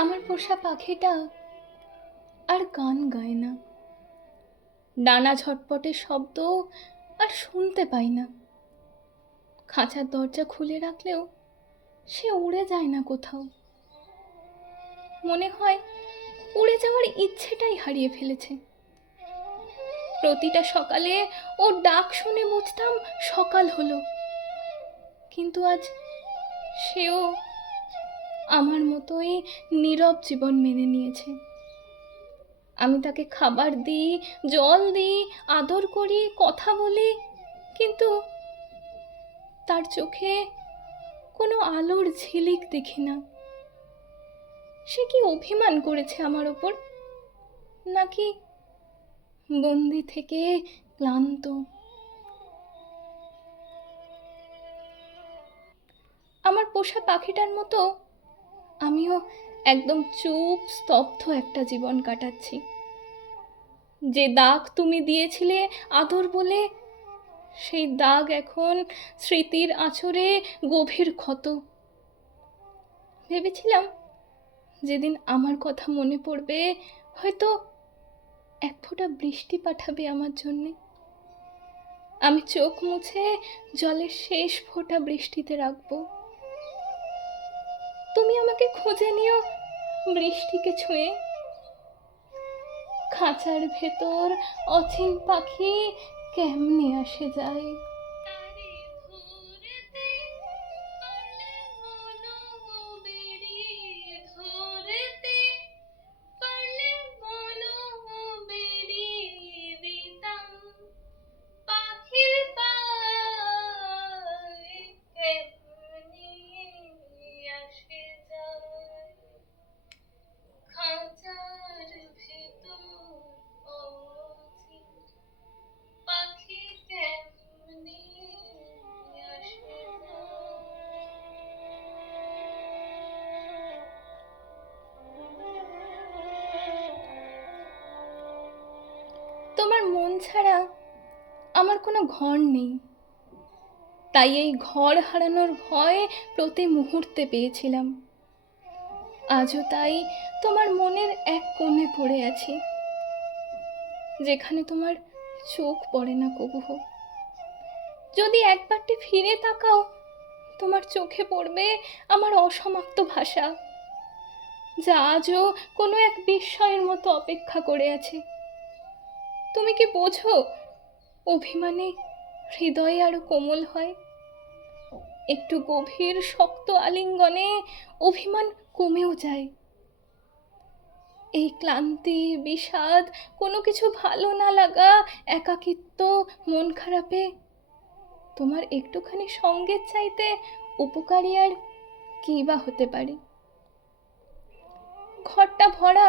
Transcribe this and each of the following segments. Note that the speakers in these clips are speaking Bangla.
আমার পোষা পাখিটা আর গান গায় না, ডানা ঝটপটের শব্দ আর শুনতে পাই না। খাঁচার দরজা খুলে রাখলেও সে উড়ে যায় না কোথাও। মনে হয় উড়ে যাওয়ার ইচ্ছেটাই হারিয়ে ফেলেছে। প্রতিটা সকালে ওর ডাক শুনে বুঝতাম সকাল হলো, কিন্তু আজ সেও আমার মতোই নীরব জীবন মেনে নিয়েছে। আমি তাকে খাবার দিই, জল দিই, আদর করি, কথা বলি, কিন্তু তার চোখে কোনো আলোর ঝিলিক দেখি না। সে কি অভিমান করেছে আমার ওপর, নাকি বন্দি থেকে ক্লান্ত? আমার পোষা পাখিটার মতো আমিও একদম চুপ স্তব্ধ একটা জীবন কাটাচ্ছি। যে দাগ তুমি দিয়েছিলে আদর বলে, সেই দাগ এখন স্মৃতির আঁচড়ে গভীর ক্ষত। ভেবেছিলাম যেদিন আমার কথা মনে পড়বে হয়তো এক ফোঁটা বৃষ্টি পাঠাবে আমার জন্যে। আমি চোখ মুছে জলের শেষ ফোঁটা বৃষ্টিতে রাখবো। তুমি আমাকে খুঁজে নিও বৃষ্টিকে ছুঁয়ে। খাঁচার ভেতর অচিন পাখি কেমনে আসে যায়। তোমার মন ছাড়া আমার কোনো ঘর নেই, তাই এই ঘর হারানোর ভয় প্রতি মুহূর্তে পেয়েছিলাম। আজও তাই তোমার মনের এক কোণে পড়ে আছি, যেখানে তোমার চোখ পড়ে না কবুও। যদি একবারটি ফিরে তাকাও, তোমার চোখে পড়বে আমার অসমাপ্ত ভাষা, যা আজও কোনো এক বিস্ময়ের মতো অপেক্ষা করে আছে। তুমি কি বোঝো, অভিমানে হৃদয় আরো কোমল হয়। একটু গভীর শক্ত আলিঙ্গনে অভিমান কমেও যায়। এই ক্লান্তি, বিষাদ, কোনো কিছু ভালো না লাগা, একাকিত্ব, মন খারাপে তোমার একটুখানি সঙ্গের চাইতে উপকারী আর কি বা হতে পারে। ঘরটা ভরা,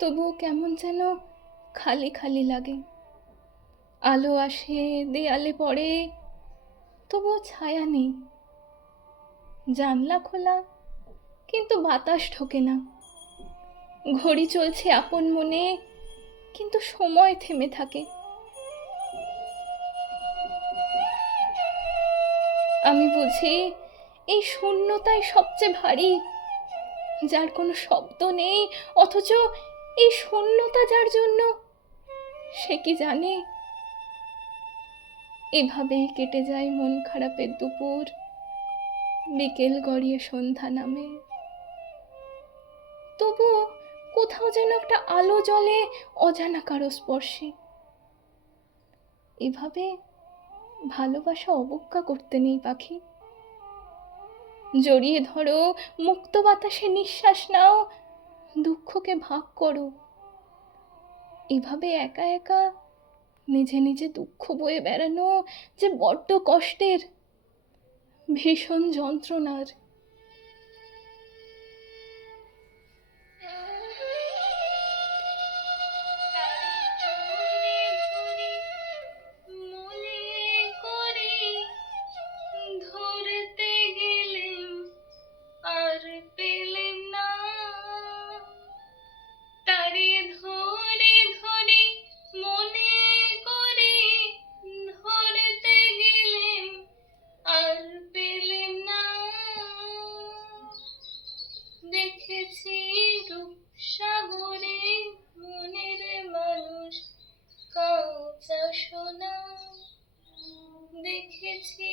তবুও কেমন যেন খালি খালি লাগে। আলো আসে, দেয়ালে পড়ে, তবুও ছায়া নেই। জানলা খোলা, কিন্তু বাতাস ঢোকে না। ঘড়ি চলছে আপন মনে, কিন্তু সময় থেমে থাকে। আমি বুঝি এই শূন্যতাই সবচেয়ে ভারী, যার কোনো শব্দ নেই, অথচ এই শূন্যতা যার জন্য, সে কি জানে? এভাবেই কেটে যায় মন খারাপের দুপুর, বিকেল গড়িয়ে সন্ধ্যা নামে। তবুও কোথাও যেন একটা আলো জ্বলে অজানা কারো স্পর্শে। এভাবে ভালোবাসা অবজ্ঞা করতে নেই পাখি। জড়িয়ে ধরো, মুক্ত বাতাসে নিঃশ্বাস নাও, দুঃখকে ভাগ করো। এভাবে একা একা নিজে নিজে দুঃখ বয়ে বেড়ানো যে বড্ড কষ্টের, ভীষণ যন্ত্রণার। দেখেছি রূপসাগরে মনের মানুষ কাঁচা সোনা, দেখেছি